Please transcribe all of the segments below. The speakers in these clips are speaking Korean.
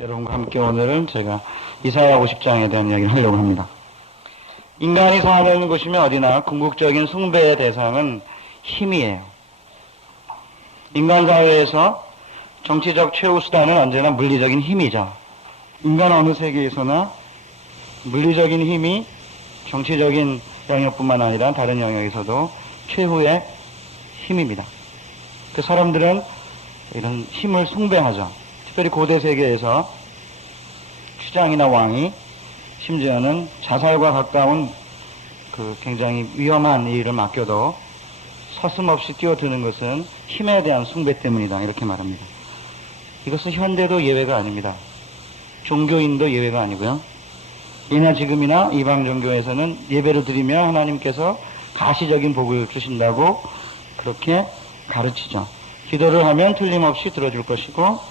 여러분과 함께 오늘은 제가 이사야 50장에 대한 이야기를 하려고 합니다. 인간이 사는 곳이면 어디나 궁극적인 숭배의 대상은 힘이에요. 인간 사회에서 정치적 최후 수단은 언제나 물리적인 힘이죠. 인간 어느 세계에서나 물리적인 힘이 정치적인 영역뿐만 아니라 다른 영역에서도 최후의 힘입니다. 그 사람들은 이런 힘을 숭배하죠. 특별히 고대 세계에서 추장이나 왕이 심지어는 자살과 가까운 그 굉장히 위험한 일을 맡겨도 서슴없이 뛰어드는 것은 힘에 대한 숭배 때문이다, 이렇게 말합니다. 이것은 현대도 예외가 아닙니다. 종교인도 예외가 아니고요. 이나 지금이나 이방 종교에서는 예배를 드리며 하나님께서 가시적인 복을 주신다고 그렇게 가르치죠. 기도를 하면 틀림없이 들어줄 것이고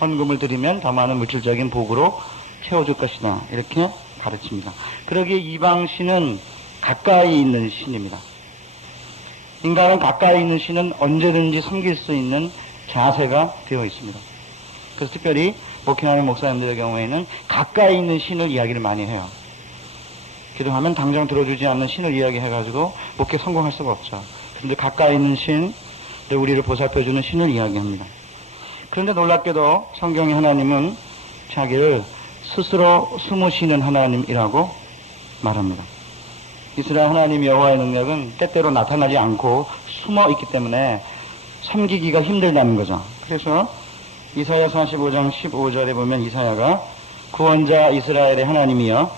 헌금을 드리면 더 많은 물질적인 복으로 채워줄 것이다, 이렇게 가르칩니다. 그러기에 이방 신은 가까이 있는 신입니다. 인간은 가까이 있는 신은 언제든지 섬길 수 있는 자세가 되어 있습니다. 그래서 특별히 목회하는 목사님들의 경우에는 가까이 있는 신을 이야기를 많이 해요. 기도하면 당장 들어주지 않는 신을 이야기해가지고 목회 성공할 수가 없죠. 그런데 가까이 있는 신, 우리를 보살펴주는 신을 이야기합니다. 그런데 놀랍게도 성경의 하나님은 자기를 스스로 숨으시는 하나님이라고 말합니다. 이스라엘 하나님 여호와의 능력은 때때로 나타나지 않고 숨어 있기 때문에 섬기기가 힘들다는 거죠. 그래서 이사야 45장 15절에 보면 이사야가 구원자 이스라엘의 하나님이여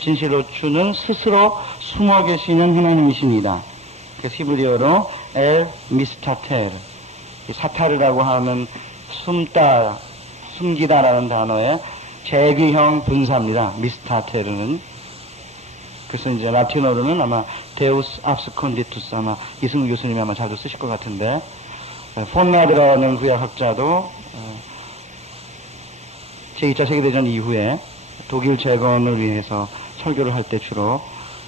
진실로 주는 스스로 숨어 계시는 하나님이십니다. 그래서 히브리어로 엘 미스타텔, 사타르라고 하는 숨다, 숨기다라는 단어의 재귀형 분사입니다. 미스타테르는. 그래서 이제 라틴어로는 아마 데우스 압스콘디투스, 아마 이승우 교수님이 아마 자주 쓰실 것 같은데, 폰나드라는 구약학자도 제2차 세계대전 이후에 독일 재건을 위해서 설교를 할 때 주로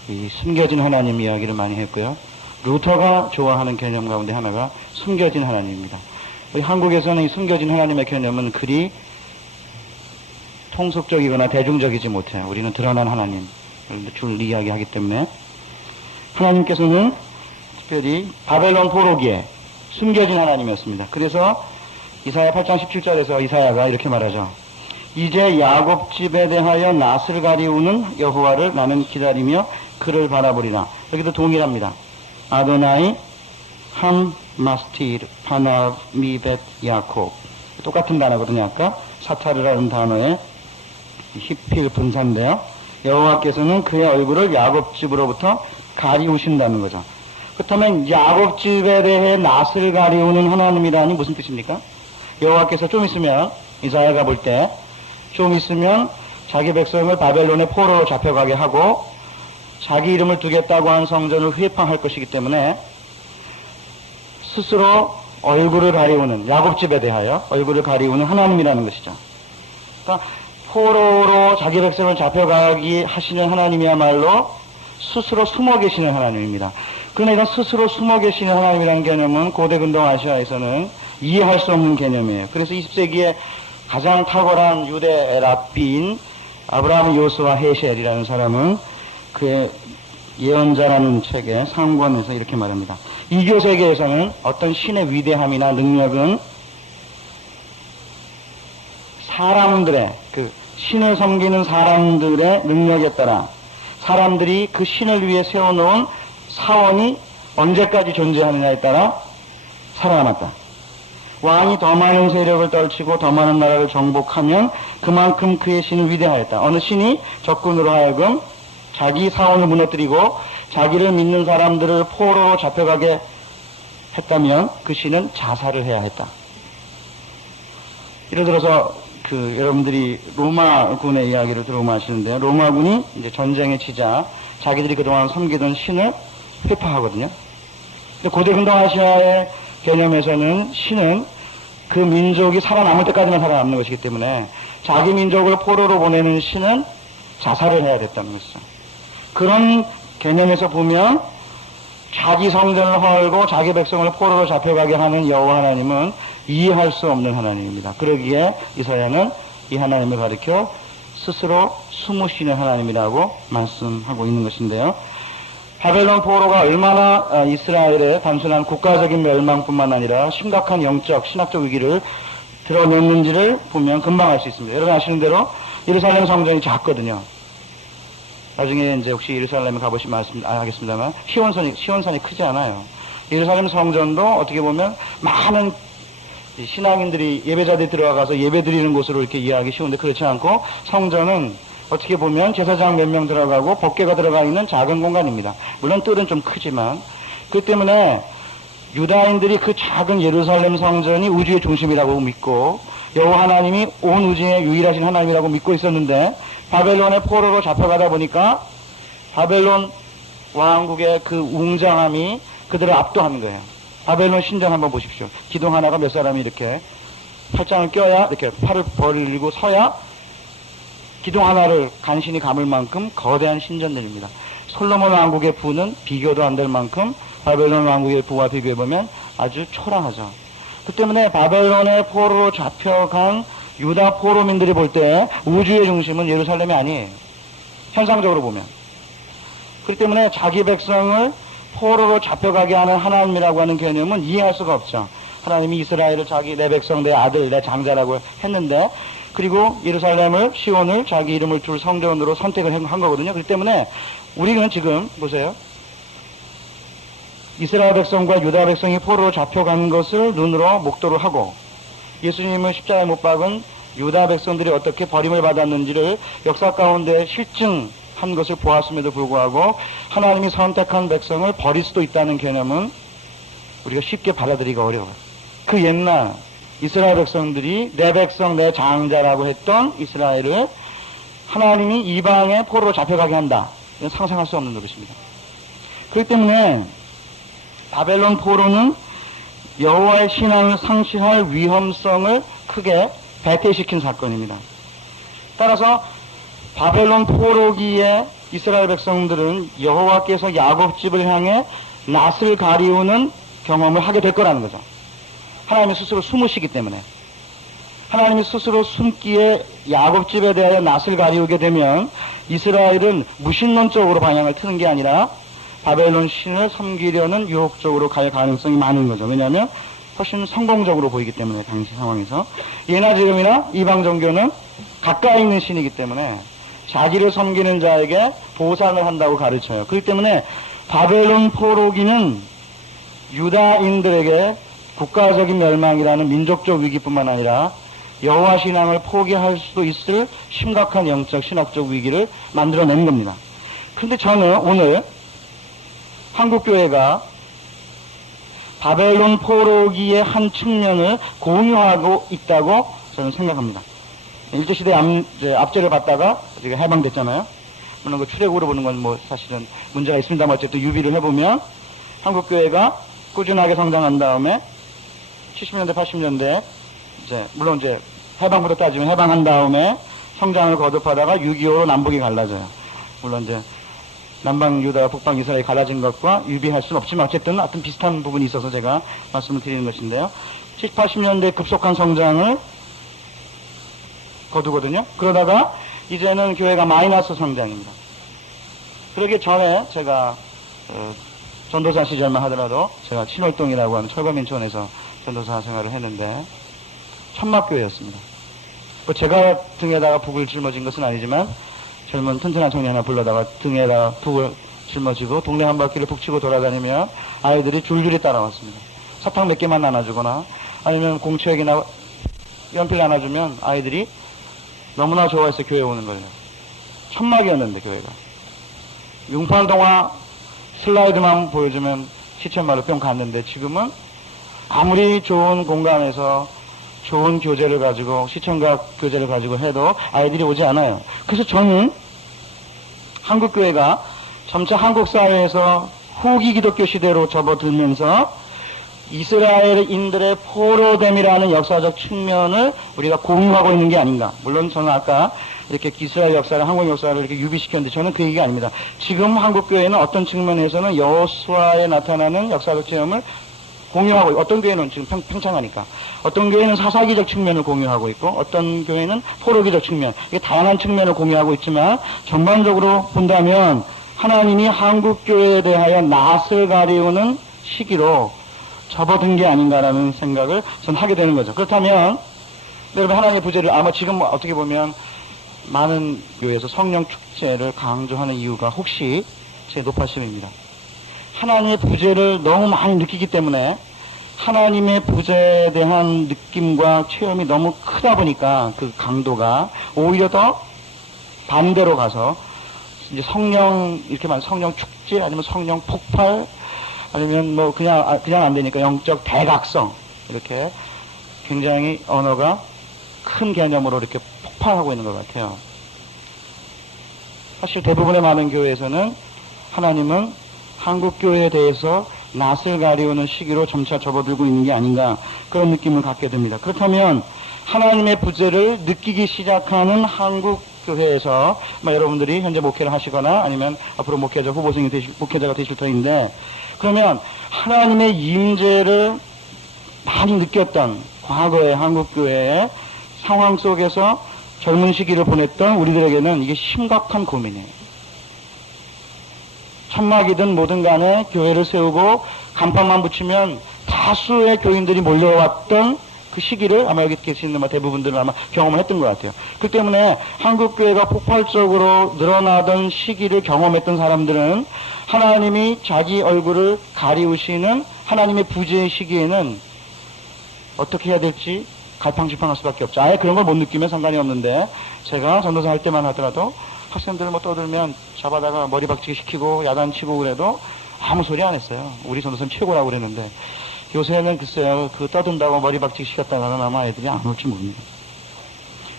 이 숨겨진 하나님 이야기를 많이 했고요. 루터가 좋아하는 개념 가운데 하나가 숨겨진 하나님입니다. 한국에서는 이 숨겨진 하나님의 개념은 그리 통속적이거나 대중적이지 못해요. 우리는 드러난 하나님을 줄 이야기하기 때문에 하나님께서는 특별히 바벨론 포로기에 숨겨진 하나님이었습니다. 그래서 이사야 8장 17절에서 이사야가 이렇게 말하죠. 이제 야곱 집에 대하여 낯을 가리우는 여호와를 나는 기다리며 그를 바라보리라. 여기도 동일합니다. 아도나이 함 마스틸 파나 미벳 야콥, 똑같은 단어거든요. 아까 사타르라는 단어의 히필 분사인데요. 여호와께서는 그의 얼굴을 야곱 집으로부터 가리우신다는 거죠. 그렇다면 야곱 집에 대해 낯을 가리우는 하나님이라니 무슨 뜻입니까? 여호와께서 좀 있으면 이사야가 볼 때 좀 있으면 자기 백성을 바벨론의 포로로 잡혀가게 하고 자기 이름을 두겠다고 한 성전을 회파할 것이기 때문에 스스로 얼굴을 가리우는, 야곱집에 대하여 얼굴을 가리우는 하나님이라는 것이죠. 그러니까 포로로 자기 백성을 잡혀가게 하시는 하나님이야말로 스스로 숨어 계시는 하나님입니다. 그러나 이런 스스로 숨어 계시는 하나님이라는 개념은 고대 근동 아시아에서는 이해할 수 없는 개념이에요. 그래서 20세기에 가장 탁월한 유대 랍비인 아브라함 요스와 헤셸이라는 사람은 그의 예언자라는 책의 상관에서 이렇게 말합니다. 이교 세계에서는 어떤 신의 위대함이나 능력은 사람들의, 그 신을 섬기는 사람들의 능력에 따라 사람들이 그 신을 위해 세워놓은 사원이 언제까지 존재하느냐에 따라 살아남았다. 왕이 더 많은 세력을 떨치고 더 많은 나라를 정복하면 그만큼 그의 신은 위대하였다. 어느 신이 적군으로 하여금 자기 사원을 무너뜨리고 자기를 믿는 사람들을 포로로 잡혀가게 했다면 그 신은 자살을 해야 했다. 예를 들어서 여러분들이 로마군의 이야기를 들어보면 아시는데, 로마군이 이제 전쟁에 치자 자기들이 그동안 섬기던 신을 회파하거든요. 근데 고대 근동아시아의 개념에서는 신은 그 민족이 살아남을 때까지만 살아남는 것이기 때문에 자기 민족을 포로로 보내는 신은 자살을 해야 됐다는 것이죠. 그런 개념에서 보면 자기 성전을 헐고 자기 백성을 포로로 잡혀가게 하는 여호와 하나님은 이해할 수 없는 하나님입니다. 그러기에 이사야는 이 하나님을 가리켜 스스로 숨으시는 하나님이라고 말씀하고 있는 것인데요. 바벨론 포로가 얼마나 이스라엘의 단순한 국가적인 멸망뿐만 아니라 심각한 영적, 신학적 위기를 드러냈는지를 보면 금방 알 수 있습니다. 여러분 아시는 대로 예루살렘 성전이 작거든요. 나중에 이제 혹시 예루살렘에 가보시면 말씀하겠습니다만 시온산이 크지 않아요. 예루살렘 성전도 어떻게 보면 많은 신앙인들이 예배자들이 들어가서 예배 드리는 곳으로 이렇게 이해하기 쉬운데 그렇지 않고 성전은 어떻게 보면 제사장 몇 명 들어가고 법궤가 들어가 있는 작은 공간입니다. 물론 뜰은 좀 크지만 그 때문에 유다인들이 그 작은 예루살렘 성전이 우주의 중심이라고 믿고 여호와 하나님이 온 우주의 유일하신 하나님이라고 믿고 있었는데 바벨론의 포로로 잡혀가다 보니까 바벨론 왕국의 그 웅장함이 그들을 압도하는 거예요. 바벨론 신전 한번 보십시오. 기둥 하나가 몇 사람이 이렇게 팔짱을 껴야 이렇게 팔을 벌리고 서야 기둥 하나를 간신히 감을 만큼 거대한 신전들입니다. 솔로몬 왕국의 부는 비교도 안 될 만큼 바벨론 왕국의 부와 비교해보면 아주 초라하죠. 그 때문에 바벨론의 포로로 잡혀간 유다 포로민들이 볼 때 우주의 중심은 예루살렘이 아니에요. 현상적으로 보면. 그렇기 때문에 자기 백성을 포로로 잡혀가게 하는 하나님이라고 하는 개념은 이해할 수가 없죠. 하나님이 이스라엘을 자기 내 백성, 내 아들, 내 장자라고 했는데 그리고 예루살렘을, 시온을 자기 이름을 줄 성전으로 선택을 한 거거든요. 그렇기 때문에 우리는 지금 보세요. 이스라엘 백성과 유다 백성이 포로로 잡혀간 것을 눈으로 목도를 하고 예수님을 십자가에 못 박은 유다 백성들이 어떻게 버림을 받았는지를 역사 가운데 실증한 것을 보았음에도 불구하고 하나님이 선택한 백성을 버릴 수도 있다는 개념은 우리가 쉽게 받아들이기가 어려워요. 그 옛날 이스라엘 백성들이 내 백성 내 장자라고 했던 이스라엘을 하나님이 이방의 포로로 잡혀가게 한다. 이건 상상할 수 없는 노릇입니다. 그렇기 때문에 바벨론 포로는 여호와의 신앙을 상실할 위험성을 크게 배태시킨 사건입니다. 따라서 바벨론 포로기에 이스라엘 백성들은 여호와께서 야곱 집을 향해 낯을 가리우는 경험을 하게 될 거라는 거죠. 하나님이 스스로 숨으시기 때문에. 하나님이 스스로 숨기에 야곱 집에 대하여 낯을 가리우게 되면 이스라엘은 무신론적으로 방향을 트는 게 아니라 바벨론 신을 섬기려는 유혹적으로 갈 가능성이 많은 거죠. 왜냐하면 훨씬 성공적으로 보이기 때문에 당시 상황에서. 예나 지금이나 이방 종교는 가까이 있는 신이기 때문에 자기를 섬기는 자에게 보상을 한다고 가르쳐요. 그렇기 때문에 바벨론 포로기는 유다인들에게 국가적인 멸망이라는 민족적 위기뿐만 아니라 여호와 신앙을 포기할 수도 있을 심각한 영적 신학적 위기를 만들어낸 겁니다. 그런데 저는 오늘 한국교회가 바벨론 포로기의 한 측면을 공유하고 있다고 저는 생각합니다. 일제시대 압제를 받다가 지금 해방됐잖아요. 물론 그 출애굽으로 보는 건 뭐 사실은 문제가 있습니다만 어쨌든 유비를 해보면 한국교회가 꾸준하게 성장한 다음에 70년대, 80년대 물론 해방부터 따지면 해방한 다음에 성장을 거듭하다가 6.25로 남북이 갈라져요. 물론 남방 유다와 북방 이스라엘이 갈라진 것과 유비할 수는 없지만 어쨌든 하여튼 비슷한 부분이 있어서 제가 말씀을 드리는 것인데요. 70, 80년대 급속한 성장을 거두거든요. 그러다가 이제는 교회가 마이너스 성장입니다. 그러기 전에 제가 전도사 시절만 하더라도 제가 친월동이라고 하는 철거민촌에서 전도사 생활을 했는데 천막교회였습니다. 뭐 제가 등에다가 북을 짊어진 것은 아니지만 젊은 튼튼한 청년 하나 불러다가 등에다가 북을 짊어지고 동네 한 바퀴를 북치고 돌아다니면 아이들이 줄줄이 따라왔습니다. 사탕 몇 개만 나눠주거나 아니면 공책이나 연필 나눠주면 아이들이 너무나 좋아해서 교회 오는 거예요. 천막이었는데 교회가. 융판동화 슬라이드만 보여주면 시천마루 뿅 갔는데 지금은 아무리 좋은 공간에서 좋은 교재를 가지고 시청각 교재를 가지고 해도 아이들이 오지 않아요. 그래서 저는 한국교회가 점차 한국 사회에서 후기 기독교 시대로 접어들면서 이스라엘인들의 포로됨이라는 역사적 측면을 우리가 공유하고 있는 게 아닌가. 물론 저는 아까 이렇게 이스라엘 역사를 한국 역사를 이렇게 유비시켰는데 저는 그 얘기가 아닙니다. 지금 한국교회는 어떤 측면에서는 여호수아에 나타나는 역사적 체험을 공유하고, 어떤 교회는 지금 팽창하니까, 어떤 교회는 사사기적 측면을 공유하고 있고, 어떤 교회는 포로기적 측면, 이게 다양한 측면을 공유하고 있지만, 전반적으로 본다면, 하나님이 한국교회에 대하여 낯을 가리우는 시기로 접어든 게 아닌가라는 생각을 저는 하게 되는 거죠. 그렇다면, 여러분, 하나님의 부재를, 아마 지금 어떻게 보면, 많은 교회에서 성령 축제를 강조하는 이유가 혹시 제 높아심입니다. 하나님의 부재를 너무 많이 느끼기 때문에 하나님의 부재에 대한 느낌과 체험이 너무 크다 보니까 그 강도가 오히려 더 반대로 가서 이제 성령, 이렇게 말하면 성령 축제 아니면 성령 폭발 아니면 뭐 그냥 안 되니까 영적 대각성, 이렇게 굉장히 언어가 큰 개념으로 이렇게 폭발하고 있는 것 같아요. 사실 대부분의 많은 교회에서는 하나님은 한국교회에 대해서 낯을 가리우는 시기로 점차 접어들고 있는 게 아닌가, 그런 느낌을 갖게 됩니다. 그렇다면 하나님의 부재를 느끼기 시작하는 한국교회에서 여러분들이 현재 목회를 하시거나 아니면 앞으로 목회자가 되실 터인데, 그러면 하나님의 임재를 많이 느꼈던 과거의 한국교회의 상황 속에서 젊은 시기를 보냈던 우리들에게는 이게 심각한 고민이에요. 천막이든 뭐든 간에 교회를 세우고 간판만 붙이면 다수의 교인들이 몰려왔던 그 시기를 아마 여기 계시는 대부분들은 아마 경험을 했던 것 같아요. 그 때문에 한국교회가 폭발적으로 늘어나던 시기를 경험했던 사람들은 하나님이 자기 얼굴을 가리우시는 하나님의 부재의 시기에는 어떻게 해야 될지 갈팡질팡할 수밖에 없죠. 아예 그런 걸 못 느끼면 상관이 없는데, 제가 전도사 할 때만 하더라도 학생들 뭐 떠들면 잡아다가 머리 박치기 시키고 야단치고 그래도 아무 소리 안 했어요. 우리 전도사는 최고라고 그랬는데, 요새는 글쎄요, 그 떠든다고 머리 박치기 시켰다가는 아마 애들이 안 올지 모릅니다.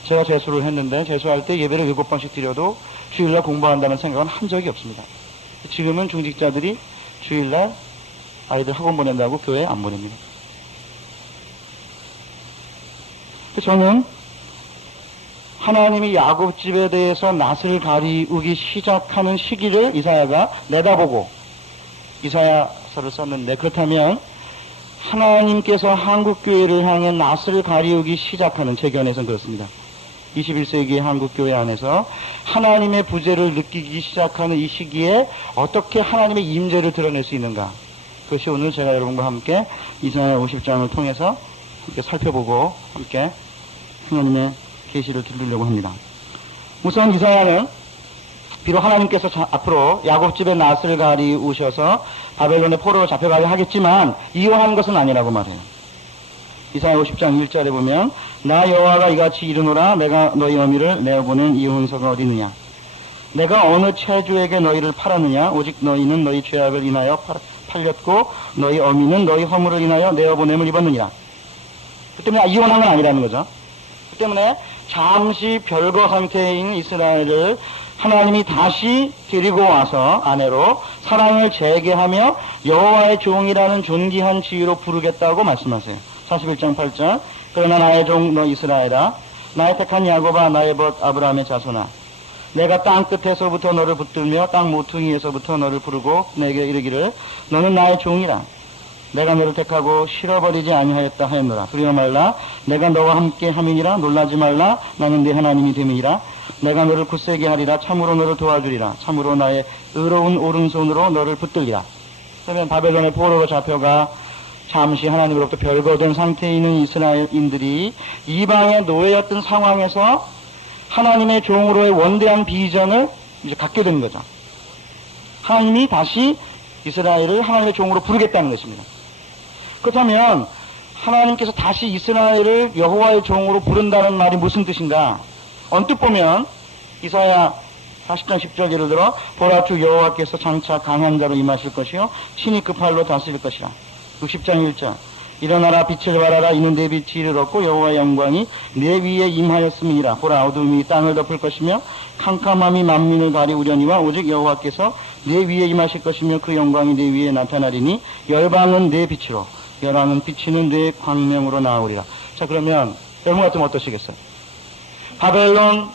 제가 재수를 했는데, 재수할 때 예배를 7번씩 드려도 주일날 공부한다는 생각은 한 적이 없습니다. 지금은 중직자들이 주일날 아이들 학원 보낸다고 교회에 안 보냅니다. 저는 하나님이 야곱집에 대해서 낯을 가리우기 시작하는 시기를 이사야가 내다보고 이사야서를 썼는데, 그렇다면 하나님께서 한국교회를 향해 낯을 가리우기 시작하는, 제 견해에서는 그렇습니다. 21세기의 한국교회 안에서 하나님의 부재를 느끼기 시작하는 이 시기에 어떻게 하나님의 임재를 드러낼 수 있는가, 그것이 오늘 제가 여러분과 함께 이사야 50장을 통해서 함께 살펴보고 함께 하나님의 계시를 들으려고 합니다. 우선 이사야는 비록 하나님께서 앞으로 야곱집의 낯을 가리우셔서 바벨론의 포로로 잡혀가야 하겠지만 이용한 것은 아니라고 말해요. 이사야 50장 1절에 보면, 나 여호와가 이같이 이르노라, 내가 너희 어미를 내어보는 이 혼서가 어디 있느냐. 내가 어느 체주에게 너희를 팔았느냐. 오직 너희는 너희 죄악을 인하여 팔렸고 너희 어미는 너희 허물을 인하여 내어보냄을 입었느니라. 그 때문에 이혼한 건 아니라는 거죠. 그 때문에 잠시 별거 상태에 있는 이스라엘을 하나님이 다시 데리고 와서 아내로 사랑을 재개하며 여호와의 종이라는 존귀한 지위로 부르겠다고 말씀하세요. 41장 8절. 그러나 나의 종 너 이스라엘아, 나의 택한 야곱아, 나의 벗 아브라함의 자손아, 내가 땅 끝에서부터 너를 붙들며 땅 모퉁이에서부터 너를 부르고 내게 이르기를 너는 나의 종이라. 내가 너를 택하고 실어버리지 아니하였다 하였노라. 두려워 말라. 내가 너와 함께 함이니라. 놀라지 말라. 나는 네 하나님이 됨이니라. 내가 너를 굳세게 하리라. 참으로 너를 도와주리라. 참으로 나의 의로운 오른손으로 너를 붙들리라. 그러면 바벨론의 포로로 잡혀가 잠시 하나님으로부터 별거된 상태에 있는 이스라엘인들이 이방의 노예였던 상황에서 하나님의 종으로의 원대한 비전을 이제 갖게 된 거죠. 하나님이 다시 이스라엘을 하나님의 종으로 부르겠다는 것입니다. 그렇다면 하나님께서 다시 이스라엘을 여호와의 종으로 부른다는 말이 무슨 뜻인가? 언뜻 보면 이사야 40장 10절 예를 들어, 보라 주 여호와께서 장차 강한 자로 임하실 것이요 친히 그 팔로 다스릴 것이라. 60장 1절. 일어나라 빛을 발하라. 이는 내 빛이 이르렀고 여호와의 영광이 내 위에 임하였음이니라. 보라 어둠이 땅을 덮을 것이며 캄캄함이 만민을 가리우려니와 오직 여호와께서 내 위에 임하실 것이며 그 영광이 내 위에 나타나리니 열방은 내 빛으로 열왕은 비치는 내 광명으로 나오리라. 자, 그러면 여러분 같으면 어떠시겠어요? 바벨론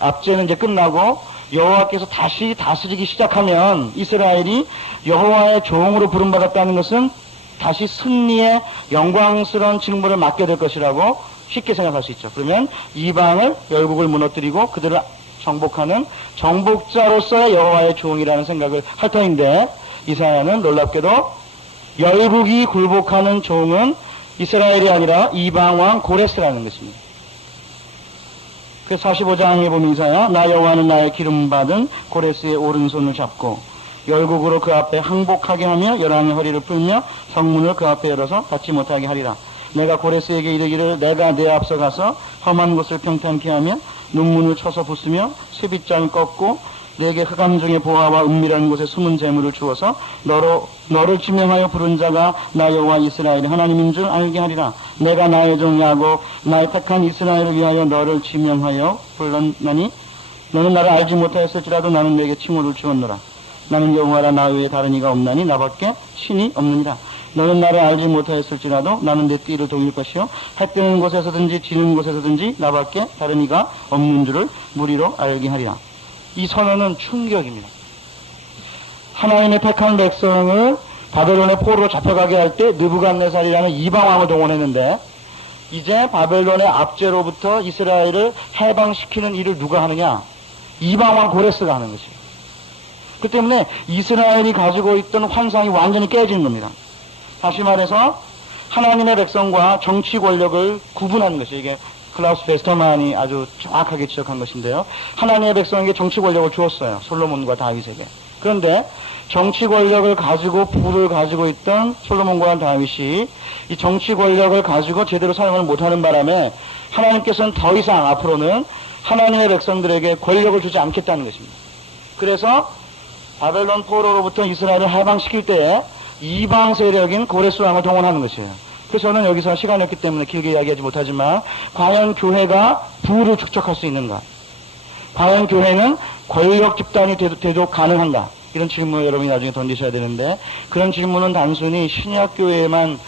압제는 이제 끝나고 여호와께서 다시 다스리기 시작하면 이스라엘이 여호와의 종으로 부름받았다는 것은 다시 승리의 영광스러운 직무를 맡게 될 것이라고 쉽게 생각할 수 있죠. 그러면 이방을, 열국을 무너뜨리고 그들을 정복하는 정복자로서의 여호와의 종이라는 생각을 할 터인데, 이사야는 놀랍게도 열국이 굴복하는 종은 이스라엘이 아니라 이방왕 고레스라는 것입니다. 그래서 45장에 보면 이사야, 나 여호와는 나의 기름 받은 고레스의 오른손을 잡고 열국으로 그 앞에 항복하게 하며 열왕의 허리를 풀며 성문을 그 앞에 열어서 닫지 못하게 하리라. 내가 고레스에게 이르기를 내가 내 앞서 가서 험한 곳을 평탄케 하며 눈문을 쳐서 부수며 쇠빗장을 꺾고 내게 흑암 중의 보화와 은밀한 곳에 숨은 재물을 주어서 너를 지명하여 부른 자가 나 여호와 이스라엘의 하나님인 줄 알게 하리라. 내가 나의 종 야곱 나의 택한 이스라엘을 위하여 너를 지명하여 불렀나니 너는 나를 알지 못하였을지라도 나는 내게 칭호를 주었노라. 나는 여호와라 나 외에 다른 이가 없나니 나밖에 신이 없느니라. 너는 나를 알지 못하였을지라도 나는 내 띠를 돌릴 것이요 해 뜨는 곳에서든지 지는 곳에서든지 나밖에 다른 이가 없는 줄을 무리로 알게 하리라. 이 선언은 충격입니다. 하나님의 택한 백성을 바벨론의 포로로 잡혀가게 할 때 느부갓네살이라는 이방왕을 동원했는데, 이제 바벨론의 압제로부터 이스라엘을 해방시키는 일을 누가 하느냐? 이방왕 고레스가 하는 것이에요. 그 때문에 이스라엘이 가지고 있던 환상이 완전히 깨지는 겁니다. 다시 말해서 하나님의 백성과 정치 권력을 구분하는 것이에요. 이게 클라우스 베스터만이 아주 정확하게 지적한 것인데요. 하나님의 백성에게 정치 권력을 주었어요. 솔로몬과 다윗에게. 그런데 정치 권력을 가지고 부를 가지고 있던 솔로몬과 다윗이 이 정치 권력을 가지고 제대로 사용을 못하는 바람에 하나님께서는 더 이상 앞으로는 하나님의 백성들에게 권력을 주지 않겠다는 것입니다. 그래서 바벨론 포로로부터 이스라엘을 해방시킬 때에 이방 세력인 고레스 왕을 동원하는 것이에요. 그래서 저는 여기서 시간이 없기 때문에 길게 이야기하지 못하지만, 과연 교회가 부를 축적할 수 있는가? 과연 교회는 권력 집단이 돼도 가능한가? 이런 질문을 여러분이 나중에 던지셔야 되는데, 그런 질문은 단순히 신약교회에만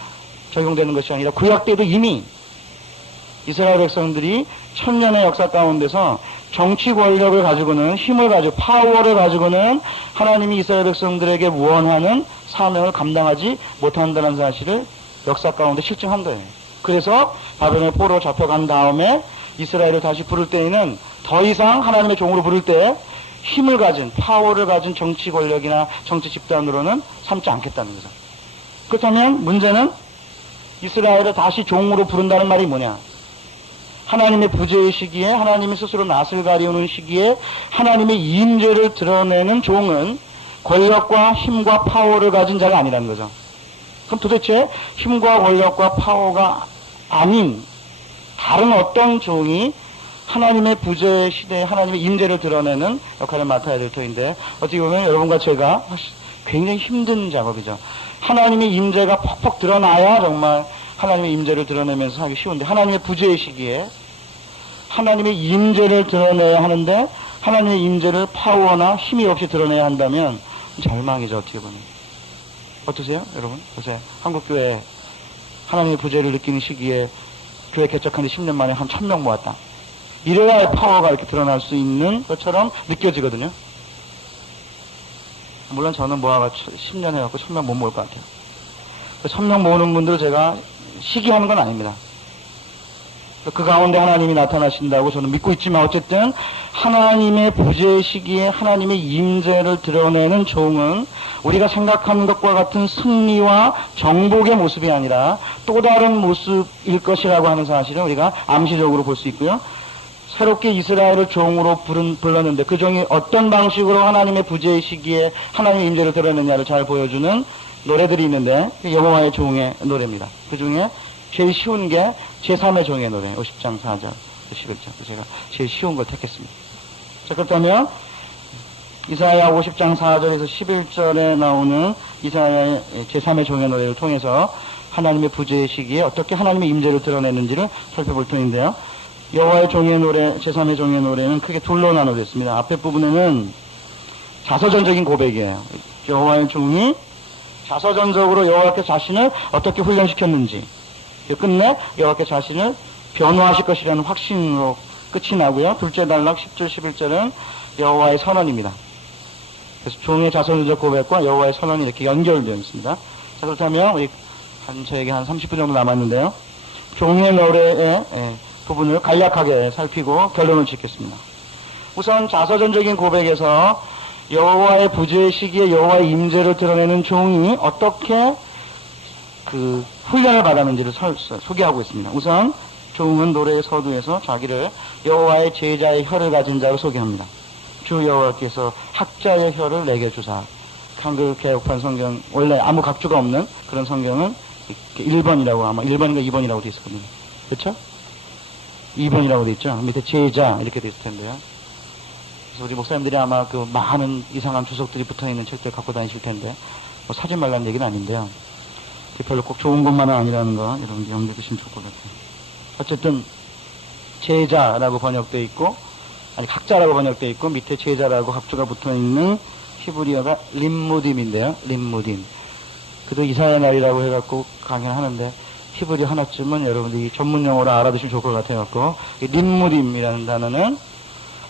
적용되는 것이 아니라 구약 때도 이미 이스라엘 백성들이 천년의 역사 가운데서 정치 권력을 가지고는, 힘을 가지고, 파워를 가지고는 하나님이 이스라엘 백성들에게 원하는 사명을 감당하지 못한다는 사실을 역사 가운데 실증한 거예요. 그래서 바벨론의 포로로 잡혀간 다음에 이스라엘을 다시 부를 때에는 더 이상 하나님의 종으로 부를 때 힘을 가진, 파워를 가진 정치 권력이나 정치 집단으로는 삼지 않겠다는 거죠. 그렇다면 문제는 이스라엘을 다시 종으로 부른다는 말이 뭐냐? 하나님의 부재의 시기에, 하나님이 스스로 낯을 가리우는 시기에 하나님의 임재를 드러내는 종은 권력과 힘과 파워를 가진 자가 아니라는 거죠. 그럼 도대체 힘과 권력과 파워가 아닌 다른 어떤 종이 하나님의 부재의 시대에 하나님의 임재를 드러내는 역할을 맡아야 될 터인데, 어떻게 보면 여러분과 제가 굉장히 힘든 작업이죠. 하나님의 임재가 퍽퍽 드러나야 정말 하나님의 임재를 드러내면서 하기 쉬운데, 하나님의 부재의 시기에 하나님의 임재를 드러내야 하는데 하나님의 임재를 파워나 힘이 없이 드러내야 한다면 절망이죠. 어떻게 보면. 어떠세요, 여러분? 보세요. 한국교회 하나님의 부재를 느끼는 시기에 교회 개척한 지 10년 만에 한 1000명 모았다. 이래야 파워가 이렇게 드러날 수 있는 것처럼 느껴지거든요. 물론 저는 모아가 10년 해갖고 1000명 못 모을 것 같아요. 1000명 모으는 분들 제가 시기하는 건 아닙니다. 그 가운데 하나님이 나타나신다고 저는 믿고 있지만, 어쨌든 하나님의 부재의 시기에 하나님의 임재를 드러내는 종은 우리가 생각하는 것과 같은 승리와 정복의 모습이 아니라 또 다른 모습일 것이라고 하는 사실을 우리가 암시적으로 볼 수 있고요. 새롭게 이스라엘을 종으로 불렀는데 그 종이 어떤 방식으로 하나님의 부재의 시기에 하나님의 임재를 드러내느냐를 잘 보여주는 노래들이 있는데, 여호와의 종의 노래입니다. 그 중에 제일 쉬운 게 제3의 종의 노래, 50장 4절, 11절. 제가 제일 쉬운 걸 택했습니다. 자, 그렇다면 이사야 50장 4절에서 11절에 나오는 이사야의 제3의 종의 노래를 통해서 하나님의 부재의 시기에 어떻게 하나님의 임재를 드러내는지를 살펴볼 터인데요. 여호와의 종의 노래, 제3의 종의 노래는 크게 둘로 나눠졌습니다. 앞에 부분에는 자서전적인 고백이에요. 여호와의 종이 자서전적으로 여호와께 자신을 어떻게 훈련시켰는지, 끝내 여호와께 자신을 변호하실 것이라는 확신으로 끝이 나고요. 둘째 단락 10절 11절은 여호와의 선언입니다. 그래서 종의 자서전적 고백과 여호와의 선언이 이렇게 연결되어 있습니다. 자, 그렇다면 우리 저에게 한 30분 정도 남았는데요. 종의 노래의 부분을 간략하게 살피고 결론을 짓겠습니다. 우선 자서전적인 고백에서 여호와의 부재의 시기에 여호와의 임재를 드러내는 종이 어떻게 그 훈련을 받았는지를 소개하고 있습니다. 우선 종은 노래의 서두에서 자기를 여호와의 제자의 혀를 가진 자로 소개합니다. 주 여호와께서 학자의 혀를 내게 주사. 한글 개혁판 성경, 원래 아무 각주가 없는 그런 성경은 1번이라고, 아마 1번인가 2번이라고 되어 있었거든요. 그렇죠? 2번이라고 되어 있죠. 밑에 제자 이렇게 되어 있을 텐데요. 그래서 우리 목사님들이 아마 그 많은 이상한 주석들이 붙어있는 책들 갖고 다니실 텐데 뭐 사지 말라는 얘기는 아닌데요. 별로 꼭 좋은 것만은 아니라는 거 여러분 염두에 두시면 좋을 것 같아요. 어쨌든 제자라고 번역되어 있고, 아니 학자라고 번역되어 있고, 밑에 제자라고 합주가 붙어있는 히브리어가 림무딤인데요. 림무딤. 그래도 이사야 날이라고 해갖고 강연을 하는데 히브리 하나쯤은 여러분들이 전문 용어로 알아두시면 좋을 것 같아갖고, 림무딤이라는 단어는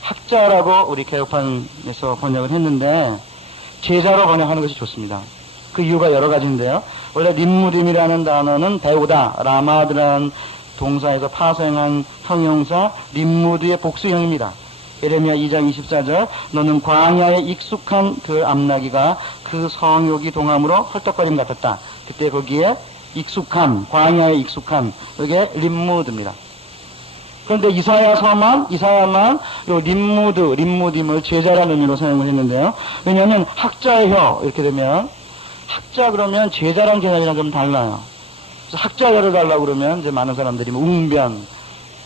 학자라고 우리 개혁판에서 번역을 했는데 제자로 번역하는 것이 좋습니다. 그 이유가 여러 가지인데요. 원래 림무딤이라는 단어는 배우다, 라마드라는 동사에서 파생한 형용사 림무드의 복수형입니다. 예레미야 2장 24절 너는 광야에 익숙한 그 암나기가 그 성욕이 동함으로 헐떡거림 같았다. 그때 거기에 익숙한, 광야에 익숙한, 이게 림무드입니다. 그런데 이사야만 요 림무딤을 제자라는 의미로 사용을 했는데요. 왜냐하면 학자의 혀 이렇게 되면 학자 그러면 제자랑 제자랑 좀 달라요. 그래서 학자 혀를 달라고 그러면 이제 많은 사람들이 뭐 웅변,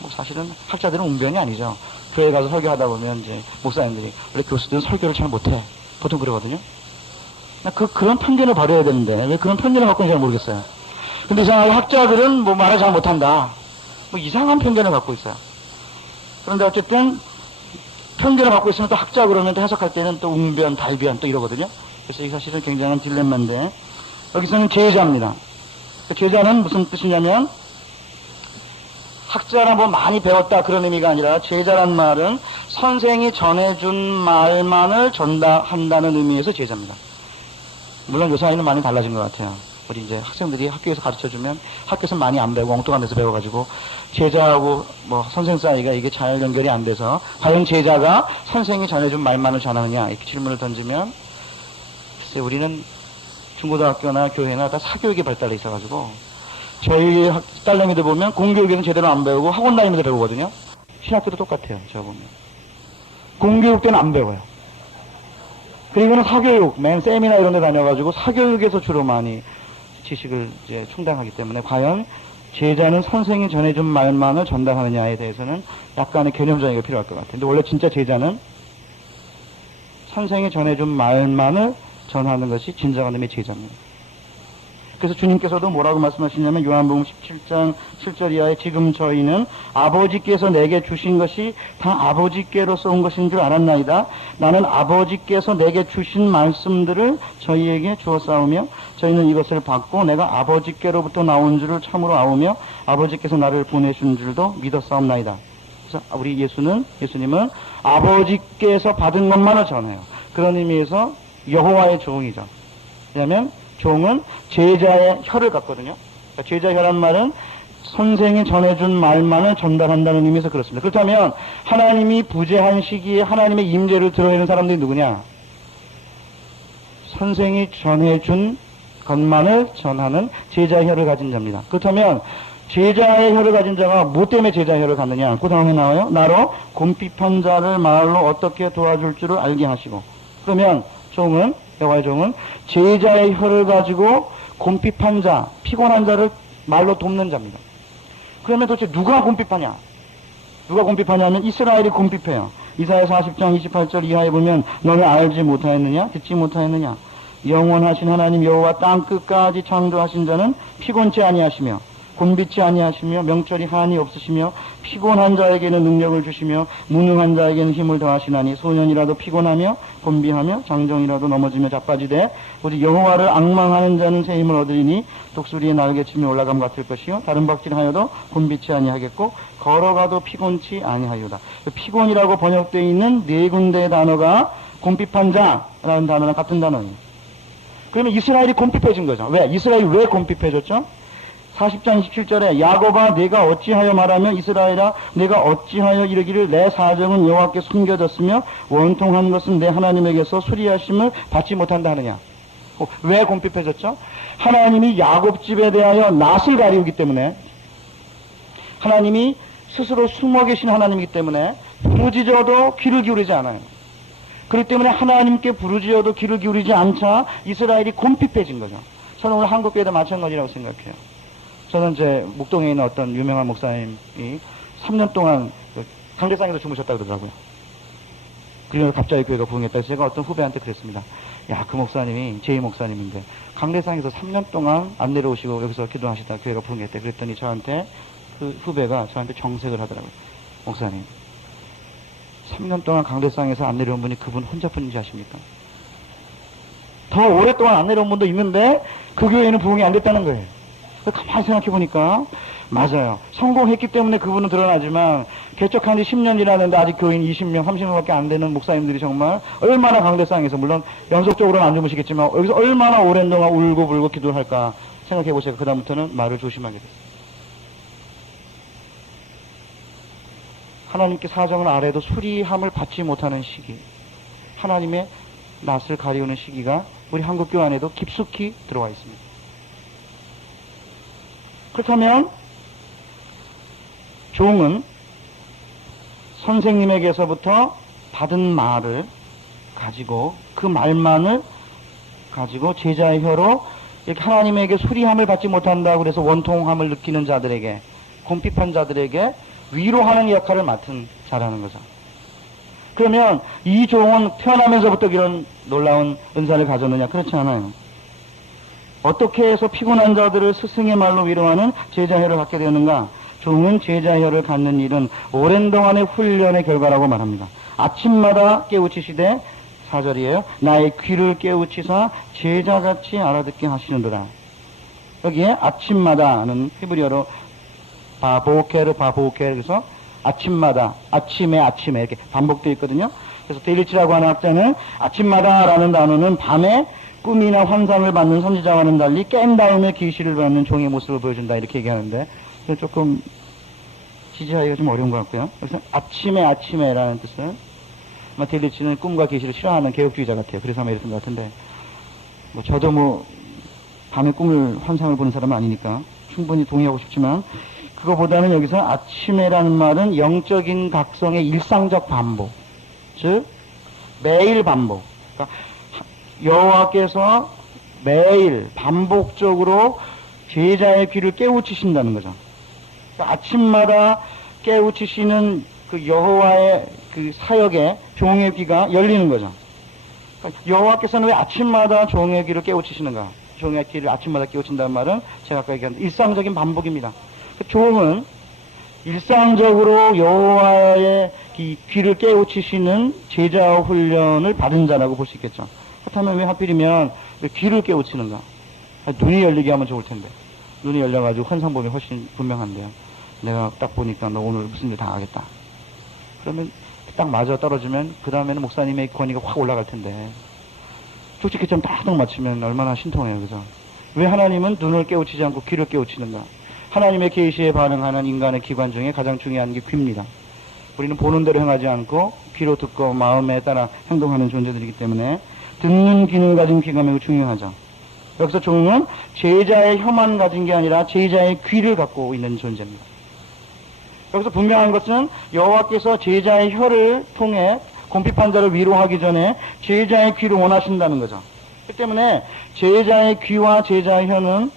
뭐 사실은 학자들은 웅변이 아니죠. 교회 가서 설교하다 보면 이제 목사님들이 원래 교수들은 설교를 잘 못해. 보통 그러거든요. 그런 편견을 버려야 되는데 왜 그런 편견을 갖고 있는지 잘 모르겠어요. 근데 이상하게 학자들은 뭐 말을 잘 못한다. 뭐 이상한 편견을 갖고 있어요. 그런데 어쨌든 편견을 갖고 있으면 또 학자 그러면 또 해석할 때는 또 웅변, 달변 또 이러거든요. 그래서 이 사실은 굉장한 딜레마인데 여기서는 제자입니다. 제자는 무슨 뜻이냐면 학자라 뭐 많이 배웠다 그런 의미가 아니라 제자란 말은 선생이 전해준 말만을 전달한다는 의미에서 제자입니다. 물론 요사이는 많이 달라진 것 같아요. 우리 이제 학생들이 학교에서 가르쳐주면 학교에서 많이 안 배우고 엉뚱한 데서 배워가지고 제자하고 뭐 선생 사이가 이게 잘 연결이 안 돼서 과연 제자가 선생이 전해준 말만을 전하느냐 이렇게 질문을 던지면 글쎄 우리는 중고등학교나 교회나 다 사교육이 발달해 있어가지고 저희 딸내미들 보면 공교육에는 제대로 안 배우고 학원 다니면서 배우거든요. 신학교도 똑같아요. 제가 보면 공교육 때는 안 배워요. 그리고는 사교육, 맨 세미나 이런 데 다녀가지고 사교육에서 주로 많이 지식을 이제 충당하기 때문에 과연 제자는 선생이 전해준 말만을 전달하느냐에 대해서는 약간의 개념 정의가 필요할 것 같아요. 근데 원래 진짜 제자는 선생이 전해준 말만을 전하는 것이 진정한 의미의 제자입니다. 그래서 주님께서도 뭐라고 말씀하시냐면 요한복음 17장 7절 이하에 지금 저희는 아버지께서 내게 주신 것이 다 아버지께로서 온 것인 줄 알았나이다. 나는 아버지께서 내게 주신 말씀들을 저희에게 주었사오며 저희는 이것을 받고 내가 아버지께로부터 나온 줄을 참으로 아오며 아버지께서 나를 보내신 줄도 믿었사옵나이다. 그래서 우리 예수님은 아버지께서 받은 것만을 전해요. 그런 의미에서 여호와의 종이죠. 왜냐하면 종은 제자의 혀를 갖거든요. 그러니까 제자의 혀란 말은 선생이 전해준 말만을 전달한다는 의미에서 그렇습니다. 그렇다면 하나님이 부재한 시기에 하나님의 임재를 드러내는 사람들이 누구냐? 선생이 전해준 것만을 전하는 제자의 혀를 가진 자입니다. 그렇다면 제자의 혀를 가진 자가 뭐 때문에 제자의 혀를 갖느냐? 그 다음에 나와요. 나로 곰핍한 자를 말로 어떻게 도와줄 줄을 알게 하시고. 그러면 여호와의 종은 제자의 혀를 가지고 곰핍한 자, 피곤한 자를 말로 돕는 자입니다. 그러면 도대체 누가 곰핍하냐? 누가 곰핍하냐면 이스라엘이 곰핍해요. 이사야 40장 28절 이하에 보면 너는 알지 못하였느냐? 듣지 못하였느냐? 영원하신 하나님 여호와 땅 끝까지 창조하신 자는 피곤치 아니하시며 곤비치 아니하시며 명철이 한이 없으시며 피곤한 자에게는 능력을 주시며 무능한 자에게는 힘을 더하시나니 소년이라도 피곤하며 곤비하며 장정이라도 넘어지며 자빠지되 오직 여호와를 앙망하는 자는 새 힘을 얻으리니 독수리의 날개치며 올라감 같을 것이요 다른 박질하여도 곤비치 아니하겠고 걸어가도 피곤치 아니하리로다. 피곤이라고 번역되어 있는 네 군데의 단어가 곤핍한 자라는 단어랑 같은 단어예요. 그러면 이스라엘이 곰핍해진 거죠. 왜? 이스라엘이 왜 곰핍해졌죠? 40장 27절에 야곱아 내가 어찌하여 말하며 이스라엘아 내가 어찌하여 이르기를 내 사정은 여호와께 숨겨졌으며 원통한 것은 내 하나님에게서 수리하심을 받지 못한다 하느냐. 왜 곰핍해졌죠? 하나님이 야곱 집에 대하여 낯을 가리우기 때문에, 하나님이 스스로 숨어 계신 하나님이기 때문에 부르짖어도 귀를 기울이지 않아요. 그렇기 때문에 하나님께 부르짖어도 귀를 기울이지 않자 이스라엘이 곰핍해진 거죠. 저는 오늘 한국교회도 마찬가지라고 생각해요. 저는 제 목동에 있는 어떤 유명한 목사님이 3년 동안 강대상에서 주무셨다고 그러더라고요. 그리고 갑자기 교회가 부흥했다. 제가 어떤 후배한테 그랬습니다. 야, 그 목사님이 제2 목사님인데 강대상에서 3년 동안 안 내려오시고 여기서 기도하시다 교회가 부흥했대. 그랬더니 저한테 그 후배가 저한테 정색을 하더라고요. 목사님, 3년 동안 강대상에서 안 내려온 분이 그분 혼자뿐인지 아십니까? 더 오랫동안 안 내려온 분도 있는데 그 교회는 부흥이 안 됐다는 거예요. 가만히 생각해 보니까 맞아요. 성공했기 때문에 그분은 드러나지만 개척한 지 10년이라는데 아직 교인 20명, 30명밖에 안 되는 목사님들이 정말 얼마나 강대상에서, 물론 연속적으로는 안 주무시겠지만 여기서 얼마나 오랜 동안 울고 불고 기도를 할까 생각해 보세요. 그 다음부터는 말을 조심하게 됐어요. 하나님께 사정을 아래도 수리함을 받지 못하는 시기, 하나님의 낯을 가리우는 시기가 우리 한국교회 안에도 깊숙이 들어와 있습니다. 그렇다면 종은 선생님에게서부터 받은 말을 가지고, 그 말만을 가지고 제자의 혀로 이렇게 하나님에게 수리함을 받지 못한다고 그래서 원통함을 느끼는 자들에게, 곰핍한 자들에게 위로하는 역할을 맡은 자라는 거죠. 그러면 이 종은 태어나면서부터 이런 놀라운 은사를 가졌느냐? 그렇지 않아요. 어떻게 해서 피곤한 자들을 스승의 말로 위로하는 제자혀를 갖게 되었는가? 종은 제자혀를 갖는 일은 오랜 동안의 훈련의 결과라고 말합니다. 아침마다 깨우치시되, 4절이에요. 나의 귀를 깨우치사 제자같이 알아듣게 하시는도다. 여기에 아침마다는 히브리어로 바보케르 그래서 아침마다, 아침에 이렇게 반복되어 있거든요. 그래서 데일리치라고 하는 학자는 아침마다라는 단어는 밤에 꿈이나 환상을 받는 선지자와는 달리 깬 다음에 계시를 받는 종의 모습을 보여준다 이렇게 얘기하는데 조금 지지하기가 좀 어려운 것 같고요. 그래서 아침에라는 뜻은 데일리치는 꿈과 계시를 싫어하는 개혁주의자 같아요. 그래서 아마 이랬던 것 같은데 저도 밤에 꿈을 환상을 보는 사람은 아니니까 충분히 동의하고 싶지만, 그거보다는 여기서 아침에라는 말은 영적인 각성의 일상적 반복, 즉 매일 반복, 그러니까 여호와께서 매일 반복적으로 제자의 귀를 깨우치신다는 거죠. 그러니까 아침마다 깨우치시는 그 여호와의 그 사역에 종의 귀가 열리는 거죠. 그러니까 여호와께서는 왜 아침마다 종의 귀를 깨우치시는가? 종의 귀를 아침마다 깨우친다는 말은 제가 아까 얘기한 일상적인 반복입니다. 종은 일상적으로 여호와의 귀를 깨우치시는 제자 훈련을 받은 자라고 볼 수 있겠죠. 그렇다면 왜 하필이면 귀를 깨우치는가? 눈이 열리게 하면 좋을 텐데. 눈이 열려가지고 환상 보면 훨씬 분명한데요. 내가 딱 보니까 너 오늘 무슨 일 당하겠다. 그러면 딱 맞아 떨어지면 그 다음에는 목사님의 권위가 확 올라갈 텐데. 솔직히 좀 딱 맞추면 얼마나 신통해요. 그죠? 왜 하나님은 눈을 깨우치지 않고 귀를 깨우치는가? 하나님의 계시에 반응하는 인간의 기관 중에 가장 중요한 게 귀입니다. 우리는 보는 대로 행하지 않고 귀로 듣고 마음에 따라 행동하는 존재들이기 때문에 듣는 귀를 가진 귀가 매우 중요하죠. 여기서 종은 제자의 혀만 가진 게 아니라 제자의 귀를 갖고 있는 존재입니다. 여기서 분명한 것은 여호와께서 제자의 혀를 통해 곰핍한 자를 위로하기 전에 제자의 귀를 원하신다는 거죠. 그렇기 때문에 제자의 귀와 제자의 혀는